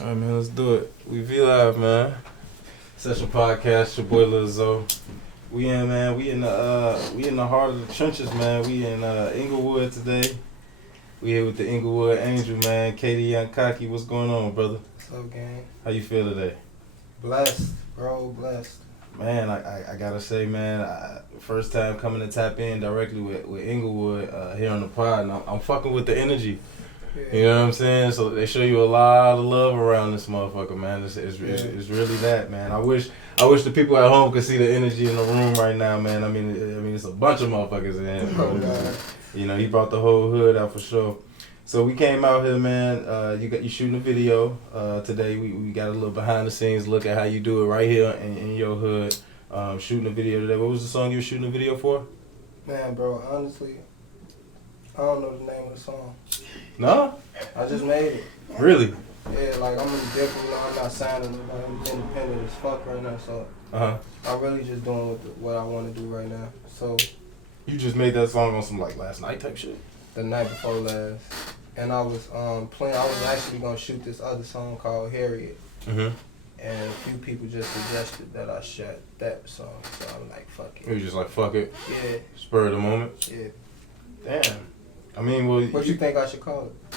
All right, man, let's do it. We V Live, man. Session podcast. Your boy Lil Zo. We in, man. We in the heart of the trenches, man. We in Englewood today. We here with the Englewood Angel, man. Katie Young Cocky. What's going on, brother? What's up, gang? How you feel today? Blessed, bro. Blessed. Man, I gotta say, man, first time coming to tap in directly with Englewood here on the pod, and I'm fucking with the energy. Yeah. You know what I'm saying? So they show you a lot of love around this motherfucker, man. It's really that, man. I wish the people at home could see the energy in the room right now, man. I mean, it's a bunch of motherfuckers in here, bro. Oh, God. You know, he brought the whole hood out for sure. So we came out here, man. You shooting a video today. We got a little behind the scenes look at how you do it right here in your hood. Shooting a video today. What was the song you were shooting a video for? Man, bro, honestly, I don't know the name of the song. No? I just made it. Really? Yeah, like, I'm indifferent, you know, I'm not signing, I'm independent as fuck right now, so I'm really just doing what I want to do right now. So You just made that song on some, like, last night type shit? the night before last, and I was playing, I was actually going to shoot this other song called Harriet. Mm-hmm. And a few people just suggested that I shot that song, so I'm like, fuck it. You was just like, fuck it? Yeah. Spur of the moment? Yeah. Damn. I mean, well... What you think I should call it?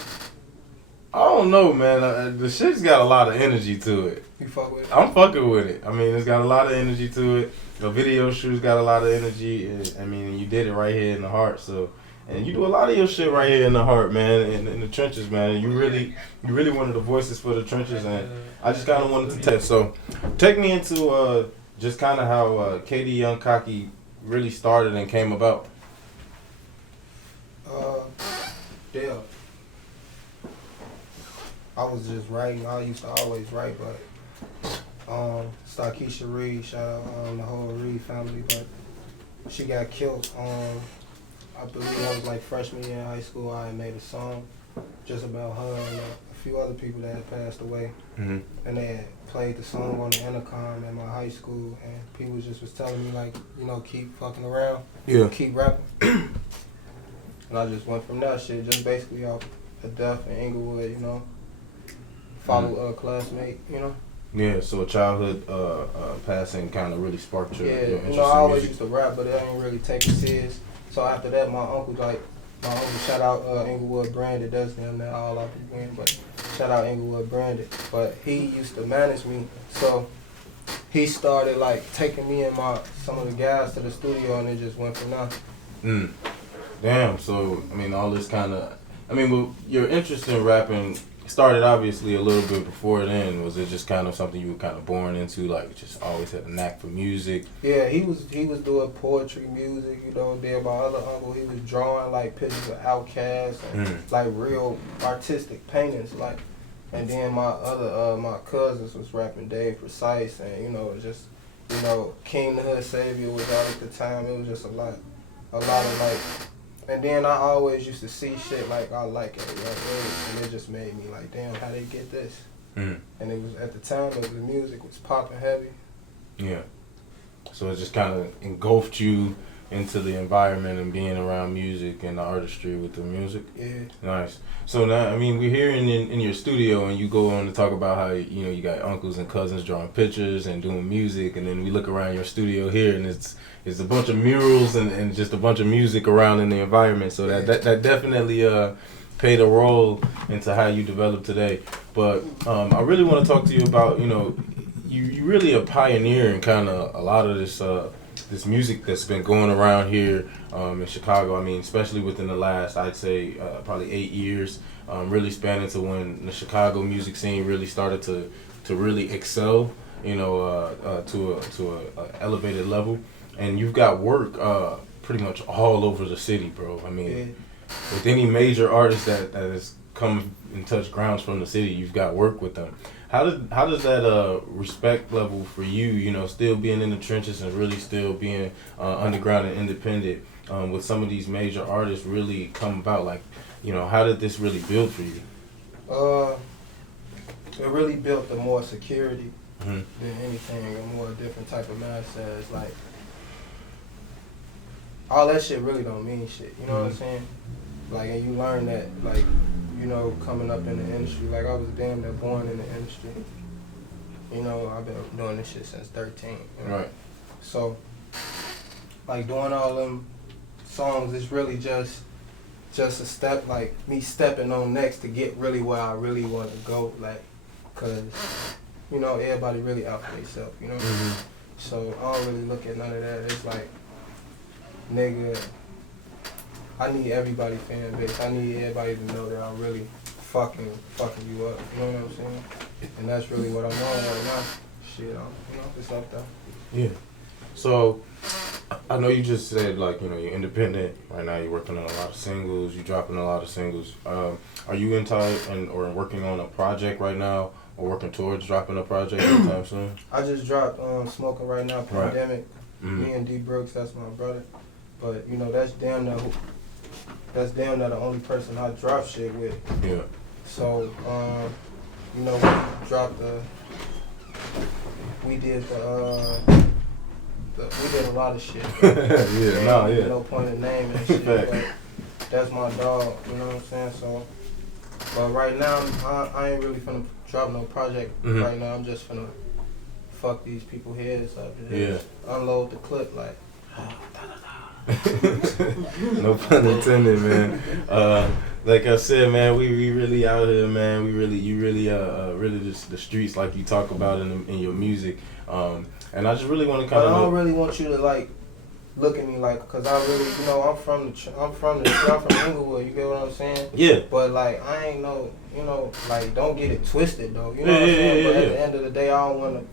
I don't know, man. The shit's got a lot of energy to it. You fuck with it? I'm fucking with it. I mean, it's got a lot of energy to it. The video shoot's got a lot of energy. And, I mean, you did it right here in the heart, so... And you do a lot of your shit right here in the heart, man, in the trenches, man. You really one of the voices for the trenches, and I just kind of wanted to test. So, take me into just kind of how Katie Young Cocky really started and came about. Yeah. I was just writing. I used to always write, but Starkeisha Reed, shout out the whole Reed family, but she got killed. I believe that was like freshman year in high school. I had made a song just about her and a few other people that had passed away. Mm-hmm. And they had played the song on the intercom at my high school, and people just was telling me, like, you know, keep fucking around, keep rapping. And I just went from that shit, just basically off a death in Englewood, you know. Follow a classmate, you know. Yeah, so a childhood passing kind of really sparked your interest you know, I in always music. used to rap, but I ain't really take it serious. So after that, my uncle, shout out Englewood Branded, that's him now, all off the win, but shout out Englewood Branded. But he used to manage me, so he started like taking me and some of the guys to the studio, and it just went from there. Damn, so, I mean, all this kind of... I mean, well, your interest in rapping started obviously a little bit before then. Was it just kind of something you were kind of born into, like just always had a knack for music? Yeah, he was doing poetry, music, you know. Then my other uncle, he was drawing like pictures of outcasts and like real artistic paintings, like. And then my other my cousins was rapping Dave Precise, and you know, just, you know, King the Hood Savior was out at the time. It was just a lot of like. And then I always used to see shit like I like at a young age, and it just made me like, damn, how they get this? And it was, at the time, the music was popping heavy. Yeah. So it just kind of engulfed you into the environment and being around music and the artistry with the music? Yeah. Nice. So now, I mean, we're here in your studio, and you go on to talk about how, you know, you got uncles and cousins drawing pictures and doing music, and then we look around your studio here, and it's a bunch of murals and just a bunch of music around in the environment. So that definitely played a role into how you developed today. But I really want to talk to you about, you know, you really a pioneer in kind of a lot of this music that's been going around here in Chicago. I mean, especially within the last, I'd say, probably 8 years, really spanning to when the Chicago music scene really started to really excel, you know, to a elevated level. And you've got work pretty much all over the city, bro. I mean, with any major artist that has come and touched grounds from the city, you've got work with them. How does that respect level for you, you know, still being in the trenches and really still being underground and independent with some of these major artists really come about? Like, you know, how did this really build for you? It really built the more security Mm-hmm. than anything, a more different type of mindset. It's like, all that shit really don't mean shit, you know what I'm saying? Like, and you learn that, like, you know, coming up in the industry. Like, I was damn near born in the industry. You know, I've been doing this shit since 13. You know? Right. So, like, doing all them songs is really just a step, like, me stepping on next to get really where I really want to go. Like, because, you know, everybody really out for themselves, you know? Mm-hmm. So, I don't really look at none of that. It's like, nigga, I need everybody fan base. I need everybody to know that I'm really fucking you up. You know what I'm saying? And that's really what I'm on right now. Shit, you know, it's up there. Yeah. So, I know you just said, like, you know, you're independent. Right now you're working on a lot of singles. You're dropping a lot of singles. Are you or working on a project right now or working towards dropping a project anytime soon? I just dropped Smoking Right Now, Pandemic. Right. Mm-hmm. Me and D Brooks, that's my brother. But, you know, that's damn near the only person I drop shit with. Yeah. So, you know, we did a lot of shit. Yeah. No point in naming and shit, but that's my dog, you know what I'm saying? So, but right now, I ain't really finna drop no project right now. I'm just finna fuck these people's heads up. Just unload the clip like. No pun intended, man. Like I said, man, we really out here, man. You really the streets like you talk about in your music. And I just really want to kind of. I don't really want you to like look at me like, cause I really, you know, I'm from Englewood. You get what I'm saying? Yeah. But like, I ain't no, you know, like, don't get it twisted though. You know what I'm saying? But at the end of the day, I wanted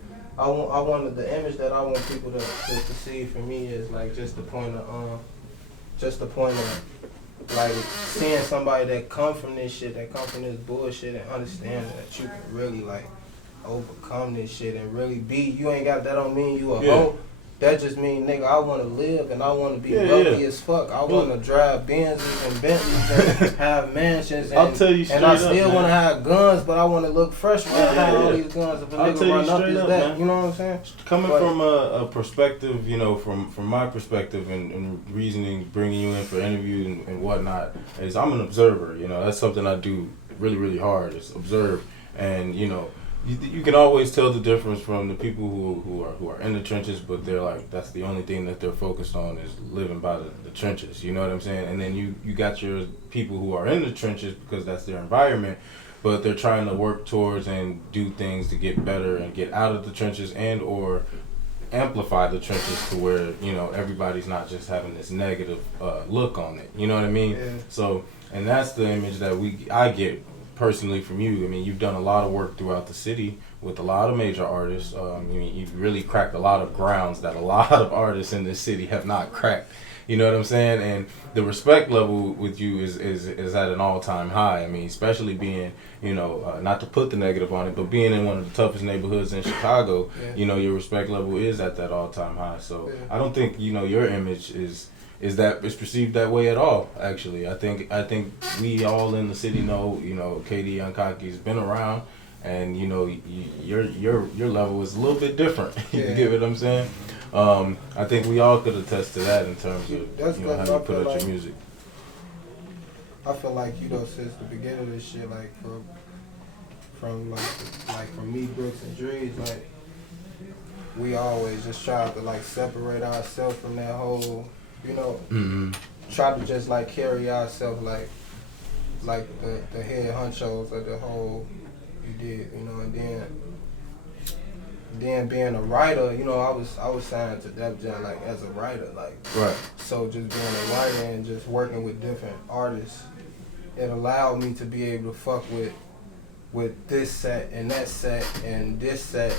the image that I want people to see for me is like just the point of like seeing somebody that come from this shit, that come from this bullshit, and understand that you can really like overcome this shit and really be. You ain't got that. Don't mean you a hoe. That just mean, nigga, I want to live and I want to be wealthy as fuck. I want to drive Benzes and Bentleys and have mansions. And, I'll tell you straight and I still want to have guns, but I want to look fresh when I have all these guns. If a nigga run up his back, you know what I'm saying? Coming from a perspective, you know, from my perspective and reasoning, bringing you in for interviews and whatnot, is I'm an observer. You know, that's something I do really, really hard is observe. And, you know, you can always tell the difference from the people who are in the trenches, but they're like, that's the only thing that they're focused on is living by the trenches. You know what I'm saying? And then you got your people who are in the trenches because that's their environment, but they're trying to work towards and do things to get better and get out of the trenches and or amplify the trenches to where, you know, everybody's not just having this negative look on it. You know what I mean? Yeah. So, and that's the image that I get personally from you. I mean, you've done a lot of work throughout the city with a lot of major artists. I mean, you've really cracked a lot of grounds that a lot of artists in this city have not cracked. You know what I'm saying? And the respect level with you is at an all-time high. I mean, especially being, you know, not to put the negative on it, but being in one of the toughest neighborhoods in Chicago, you know, your respect level is at that all-time high. So I don't think, you know, your image is perceived that way at all. Actually, I think we all in the city know, you know, KD Uncockey's been around, and you know, your level is a little bit different. You get what I'm saying? I think we all could attest to that in terms of you know, how you put out your music. I feel like, you know, since the beginning of this shit, like from me, Brooks and Drees, like we always just tried to like separate ourselves from that whole. You know, try to just like carry ourselves like the head honchos of the whole you did, you know, and then being a writer, you know, I was signed to Def Jam like as a writer, like right. So just being a writer and just working with different artists, it allowed me to be able to fuck with this set and that set and this set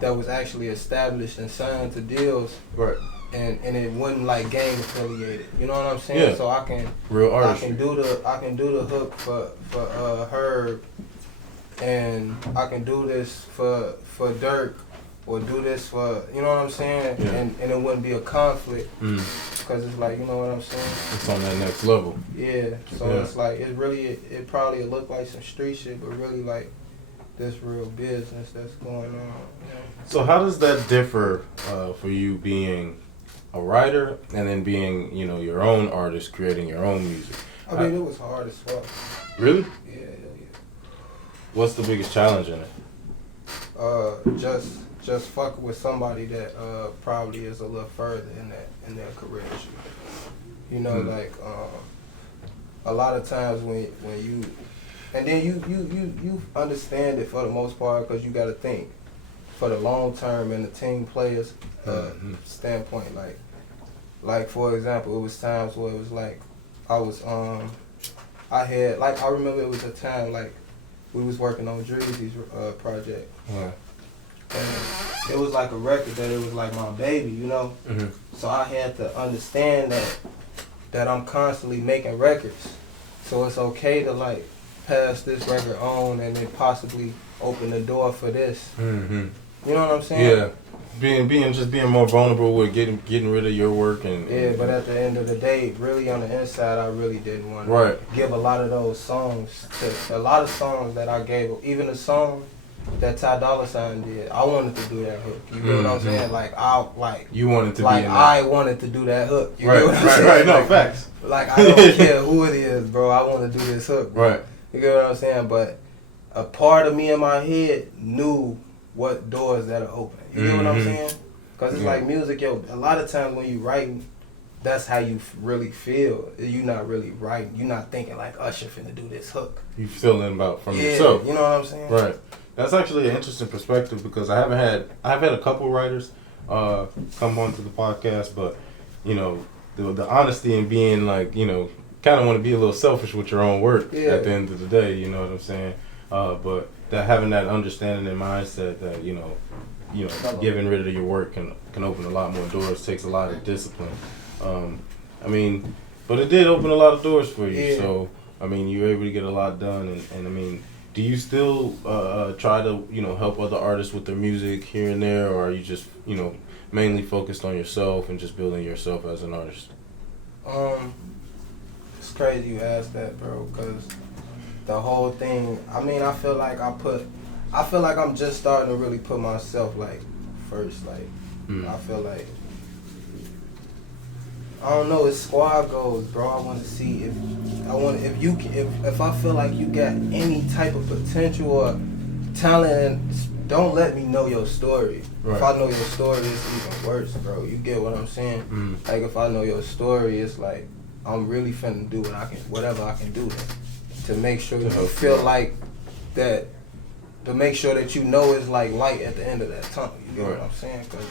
that was actually established and signed to deals. Right. And it wasn't like gang affiliated. You know what I'm saying? Yeah. So I can real artist. I can do the hook for Herb, and I can do this for Dirk, or do this for, you know what I'm saying? Yeah. And it wouldn't be a conflict because it's like, you know what I'm saying? It's on that next level. Yeah. So it's like it probably look like some street shit, but really like this real business that's going on. You know? So how does that differ for you being a writer and then being, you know, your own artist, creating your own music? I mean, it was hard as fuck. Really? Yeah, yeah. What's the biggest challenge in it? Just fucking with somebody that probably is a little further in their career. You know, like a lot of times when you, and then you understand it for the most part because you got to think for the long term and the team players standpoint. Like for example, it was times where it was like I remember it was a time like we was working on Dreezy's project. Yeah. And it was like a record that it was like my baby, you know? Mm-hmm. So I had to understand that I'm constantly making records. So it's okay to like pass this record on and then possibly open the door for this. Mm-hmm. You know what I'm saying? Yeah. Being more vulnerable with getting rid of your work and but at the end of the day, really on the inside, I really didn't want to give a lot of those songs to a lot of songs that I gave, even the song that Ty Dolla $ign did. I wanted to do that hook. You know what I'm saying? You wanted to like be in that. I wanted to do that hook. You right, know what I'm right, saying? right. No like, facts. Like I don't care who it is, bro. I want to do this hook. Bro. Right. You get what I'm saying? But a part of me in my head knew what doors that are open. You get what I'm saying? Because it's like music, yo. A lot of times when you writing, that's how you really feel. You're not really writing. You're not thinking like Usher finna do this hook. You feeling about from yourself. You know what I'm saying? Right. That's actually an interesting perspective because I've had a couple writers come onto the podcast, but you know the honesty and being like kind of want to be a little selfish with your own work at the end of the day. You know what I'm saying? But that having that understanding and mindset that getting rid of your work can open a lot more doors. Takes a lot of discipline. But it did open a lot of doors for you. Yeah. So you were able to get a lot done, and do you still try to help other artists with their music here and there, or are you just mainly focused on yourself and just building yourself as an artist? It's crazy you asked that, bro, because the whole thing. I feel like I'm just starting to really put myself like first. Like I feel like I don't know. It's squad goals, bro. I want to see if I feel like you got any type of potential or talent. Don't let me know your story. Right. If I know your story, it's even worse, bro. You get what I'm saying? Like if I know your story, it's like I'm really finna do whatever I can do to make sure that you feel like that. To make sure that you know it's like light at the end of that tunnel. You get what I'm saying? Because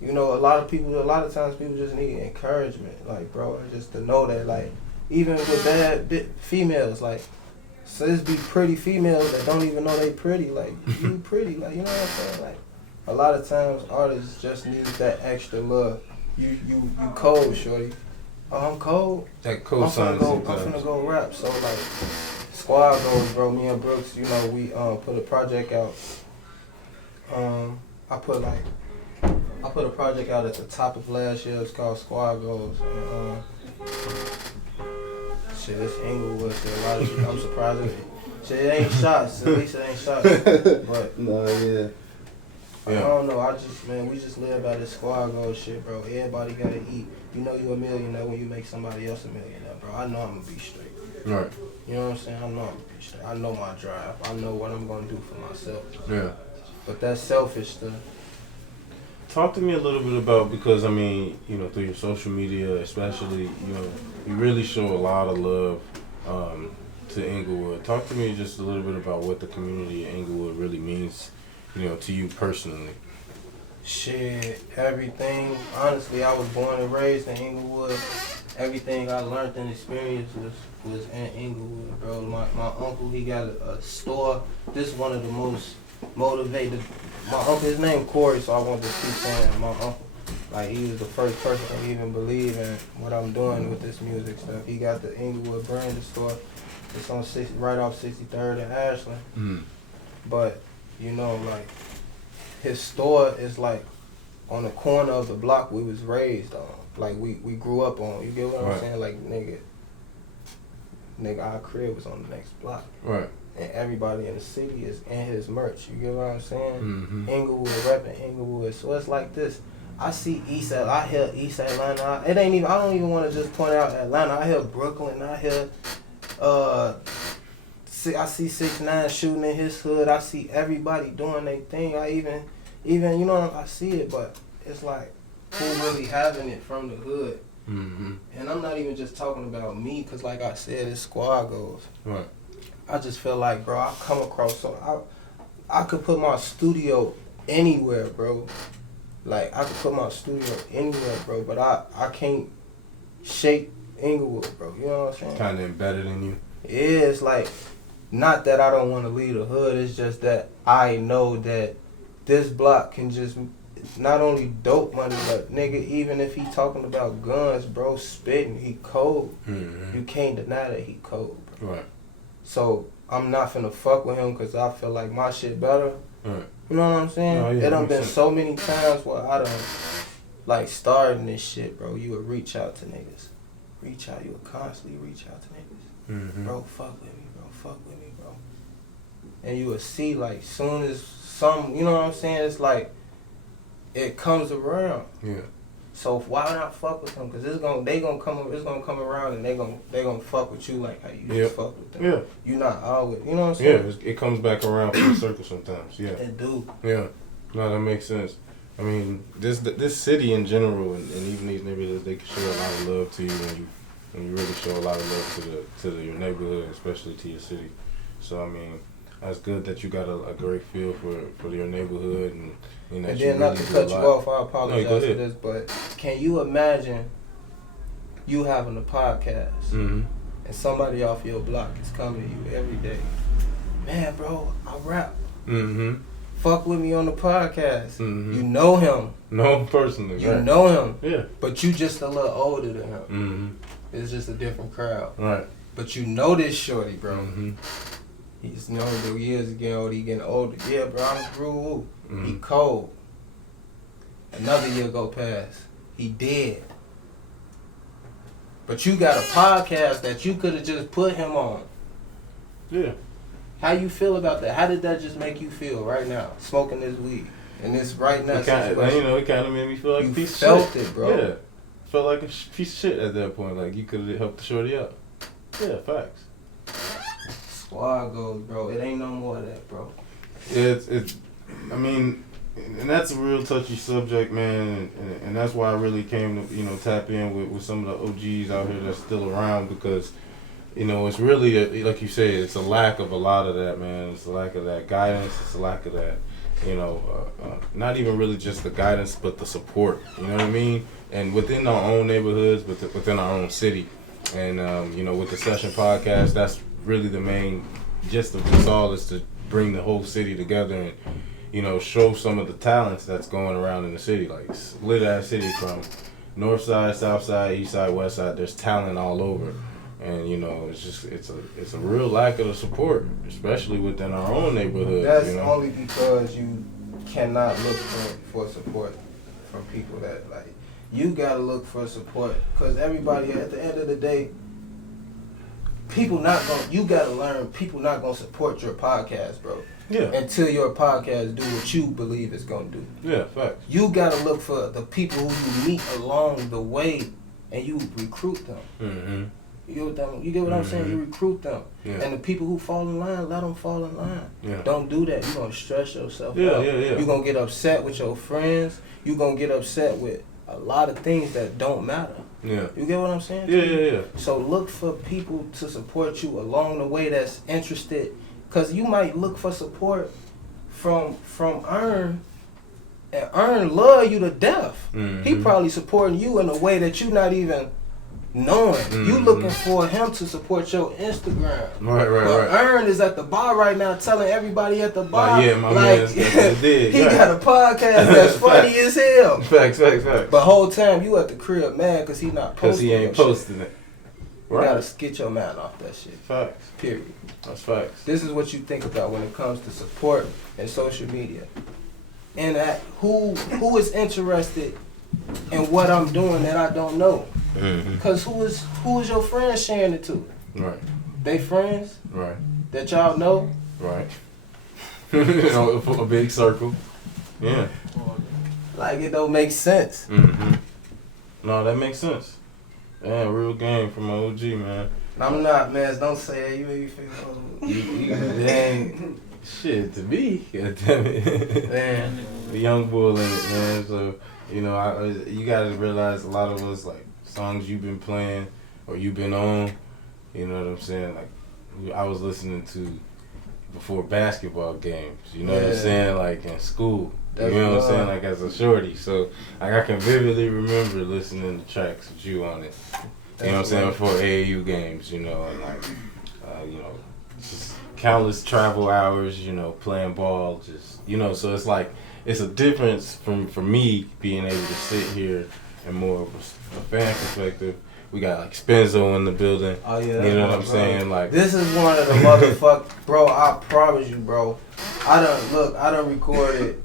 a lot of times people just need encouragement, like, bro, just to know that, like, even with bad females, like, so this be pretty females that don't even know they pretty, like, you pretty, like, you know what I'm saying? Like, a lot of times artists just need that extra love. You cold, shorty. Oh, I'm cold. That cold sign. I'm finna go rap. So like, squad goals, bro. Me and Brooks, we put a project out. I put a project out at the top of last year. It's called Squad Goals. And, it's Englewood. So a lot of I'm surprised. It ain't shots. At least it ain't shots. But no, yeah. I don't know. We just live by this squad goal shit, bro. Everybody gotta eat. You know you a millionaire when you make somebody else a millionaire, bro. I know I'm gonna be straight. Right. You know what I'm saying? I know I'm gonna be straight. I know my drive. I know what I'm gonna do for myself. Yeah. But that's selfish stuff. Talk to me a little bit about, because through your social media especially, you really show a lot of love to Englewood. Talk to me just a little bit about what the community of Englewood really means, to you personally. Shit, everything. Honestly, I was born and raised in Englewood. Everything I learned and experienced was in Englewood, bro. My uncle, he got a store. This is one of the most motivated. My uncle, his name Corey, so I want to keep saying my uncle. Like, he was the first person to even believe in what I'm doing with this music stuff. He got the Englewood branded store. It's on right off 63rd and Ashland. But, like, his store is like on the corner of the block we was raised on. Like we grew up on. You get what I'm saying? Like nigga, our crib was on the next block. Right. And everybody in the city is in his merch. You get what I'm saying? Englewood, repping Englewood. So it's like this. I see I hear East Atlanta. It ain't even. I don't even want to just point out Atlanta. I hear Brooklyn. I hear, I see 6ix9ine shooting in his hood. I see everybody doing their thing. I even you know I see it, but it's like who really having it from the hood. Mm-hmm. And I'm not even just talking about me, cause like I said, it's squad goals. Right. I just feel like, bro, I come across I could put my studio anywhere, bro. Like, I could put my studio anywhere, bro, but I can't shake Englewood, bro. You know what I'm saying? Kind of embedded in you. Yeah, it's like, not that I don't want to leave the hood, it's just that I know that this block can just, not only dope money, but nigga, even if he talking about guns, bro, spitting, he cold. Mm-hmm. You can't deny that he cold, bro. Right. So, I'm not finna fuck with him because I feel like my shit better. Right. You know what I'm saying? No, yeah, it done been sense. so many times where I done, like, starting this shit, bro. You would reach out to niggas. Reach out. You would constantly reach out to niggas. Mm-hmm. Bro, fuck with me, bro. Fuck with me, bro. And you would see, like, soon as some, you know what I'm saying? It's like, it comes around. Yeah. So why not fuck with them? Because it's gonna come around and they gonna fuck with you like how you just fuck with them. Yeah. You not always, you know what I'm saying? Yeah, it comes back around full circle sometimes. Yeah. It do. Yeah. No, that makes sense. I mean, this city in general, and even these neighborhoods, they can show a lot of love to you when you really show a lot of love to your neighborhood, especially to your city. So I mean, that's good that you got a great feel for your neighborhood, and you know. And then not to cut you off, I apologize for this, but can you imagine you having a podcast Mm-hmm. and somebody off your block is coming to you every day? Man, bro, I rap. Mm-hmm. Fuck with me on the podcast. Mm-hmm. You know him. No, personally. You right. know him. Yeah. But you just a little older than him. Mm-hmm. It's just a different crowd. Right. But you know this shorty, bro. Mm-hmm. He's known the years again, he getting older. Yeah, bro, I'm through. Mm-hmm. He cold. Another year go past. He dead. But you got a podcast that you could have just put him on. Yeah. How you feel about that? How did that just make you feel right now, smoking this weed? And this right now situation? It kind of made me feel like you a piece felt of shit. it, bro. Yeah. Felt like a piece of shit at that point. Like, you could have helped the shorty out. Yeah, facts. Squad goes, bro. It ain't no more of that, bro. It's I mean, and that's a real touchy subject, man, and that's why I really came to, tap in with some of the OGs out here that's still around, because, it's really, like you said, it's a lack of a lot of that, man. It's a lack of that guidance. It's a lack of that, not even really just the guidance, but the support, you know what I mean? And within our own neighborhoods, within our own city. And, with the Session Podcast, that's really the main gist of this all, is to bring the whole city together and, show some of the talents that's going around in the city. Like, lit ass city from north side, south side, east side, west side. There's talent all over. And, it's a real lack of the support, especially within our own neighborhood. That's only because you cannot look for support from people that, like, you gotta look for support, because everybody, at the end of the day, you gotta learn, people not gonna support your podcast, bro. Yeah. Until your podcast do what you believe it's gonna do. Yeah, facts. You gotta look for the people who you meet along the way, and you recruit them. Mm-hmm. You get what I'm saying? You recruit them. Yeah. And the people who fall in line, let them fall in line. Yeah. Don't do that. You're going to stress yourself out. Yeah. You're going to get upset with your friends. You're going to get upset with a lot of things that don't matter. Yeah. You get what I'm saying? Yeah. So look for people to support you along the way that's interested. Because you might look for support from Earn, and Earn love you to death. Mm-hmm. He probably supporting you in a way that you not even knowing. Mm-hmm. You looking for him to support your Instagram. Right. Earn is at the bar right now telling everybody at the bar, yeah, my man did. He got a podcast that's funny as hell. Facts. But whole time you at the crib, man, because he not posting. Because he ain't posting it. You gotta get your mind off that shit. Facts. Period. That's facts. This is what you think about when it comes to support and social media. And who is interested in what I'm doing that I don't know. Because who is your friends sharing it to? Right. They friends? Right. That y'all know? Right. A big circle. Yeah. Like, it don't make sense. Mm-hmm. No, that makes sense. Damn, real game from my OG, man. I'm not, man. Don't say it. You make me feel old. You dang shit to me. Goddamn it. Man. The young bull in it, man. So, you know, you gotta realize a lot of us, like, songs you've been playing or you've been on, you know what I'm saying? Like, I was listening to before basketball games, you know what I'm saying? Like, in school. You know what I'm saying? Like, as a shorty. So, like, I can vividly remember listening to tracks with you on it. You know what I'm saying? Before AAU games, you know, and like, you know, just countless travel hours, you know, playing ball, just, you know, so it's like, it's a difference for me being able to sit here and more of a fan perspective. We got like Spinsville in the building. Oh yeah, you know what I'm saying? Like, this is one of the motherfuckers, bro. I promise you, bro. I done recorded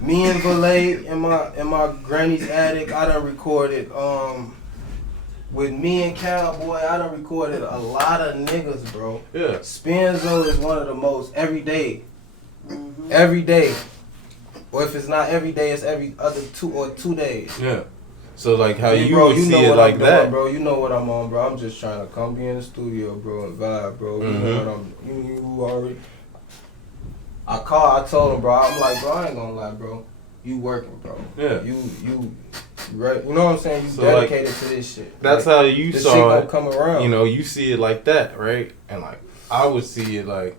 me and Valet in my granny's attic. I done recorded with me and Cowboy. I done recorded a lot of niggas, bro. Yeah. Spinsville is one of the most every day. Or if it's not every day, it's every other 2 days. Yeah. So like how you bro, would you see know it what like I'm that, doing, bro. You know what I'm on, bro. I'm just trying to come be in the studio, bro, and vibe, bro. You know what I'm. You already. I told him, bro. I'm like, bro, I ain't gonna lie, bro. You working, bro. Yeah. You right. You know what I'm saying? You So dedicated like, to this shit. That's like, how you this saw shit it. gonna come around. You know, you see it like that, right? And like I would see it like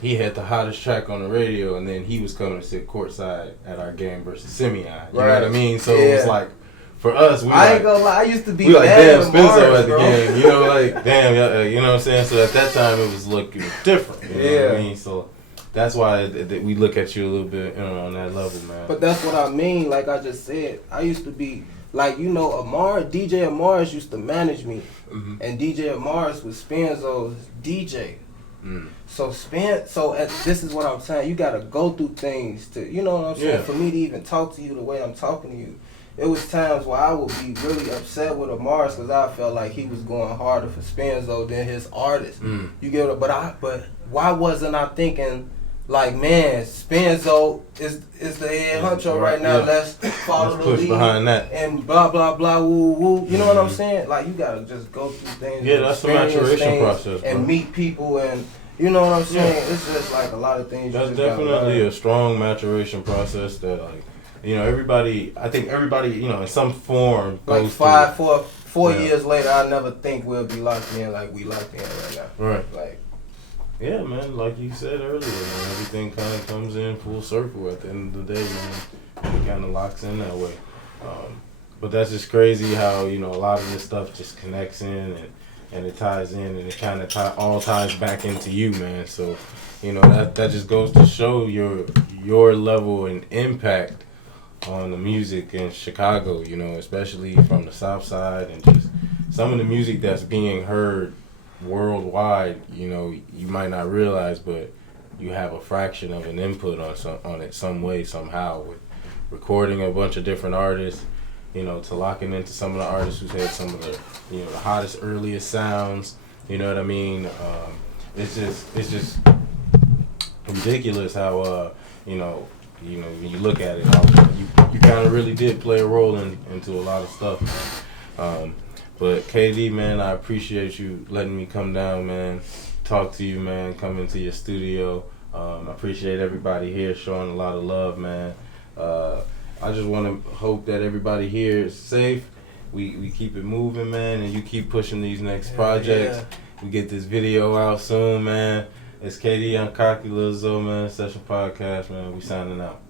he had the hottest track on the radio, and then he was coming to sit courtside at our game versus Simeon. You know what I mean? So it was like, for us, I ain't gonna lie, I used to be like, damn, Spinsville at the bro. game. You know, like, damn, you know what I'm saying? So at that time, it was looking different. You know what I mean? So that's why we look at you a little bit, you know, on that level, man. But that's what I mean. Like I just said, I used to be, like, you know, DJ Amars used to manage me. And DJ Amars was Spinsville's DJ. So this is what I'm saying. You gotta go through things to, you know what I'm saying? Yeah. For me to even talk to you the way I'm talking to you, it was times where I would be really upset with Amars because I felt like he was going harder for Spinsville than his artist. You get it? But why wasn't I thinking like, man, Spinsville is the head honcho right now. Let's follow the lead behind that and blah blah blah woo woo. You know what I'm saying? Like, you gotta just go through things. Yeah, that's the maturation process, bro. And meet people, and you know what I'm saying. It's just like a lot of things. That's definitely a strong maturation process that, like, you know, I think everybody, you know, in some form goes like 4 years later, I never think we'll be locked in like we locked in right now. Right. Like. Yeah, man, like you said earlier, man, everything kind of comes in full circle at the end of the day, man. It kind of locks in that way. But that's just crazy how, you know, a lot of this stuff just connects in and it ties in and it kind of all ties back into you, man. So, you know, that just goes to show your level and impact on the music in Chicago, you know, especially from the South Side, and just some of the music that's being heard worldwide. You know, you might not realize, but you have a fraction of an input on it some way, somehow, with recording a bunch of different artists, you know, to locking into some of the artists who's had some of the, you know, the hottest, earliest sounds. You know what I mean? It's just ridiculous how you know, when you look at it, you kind of really did play a role into a lot of stuff. But KD, man, I appreciate you letting me come down, man, talk to you, man, come into your studio. I appreciate everybody here showing a lot of love, man. I just want to hope that everybody here is safe. We keep it moving, man, and you keep pushing these next projects. We get this video out soon, man. It's KD on Cocky Lil Zo, man. Session Podcast, man. We signing out.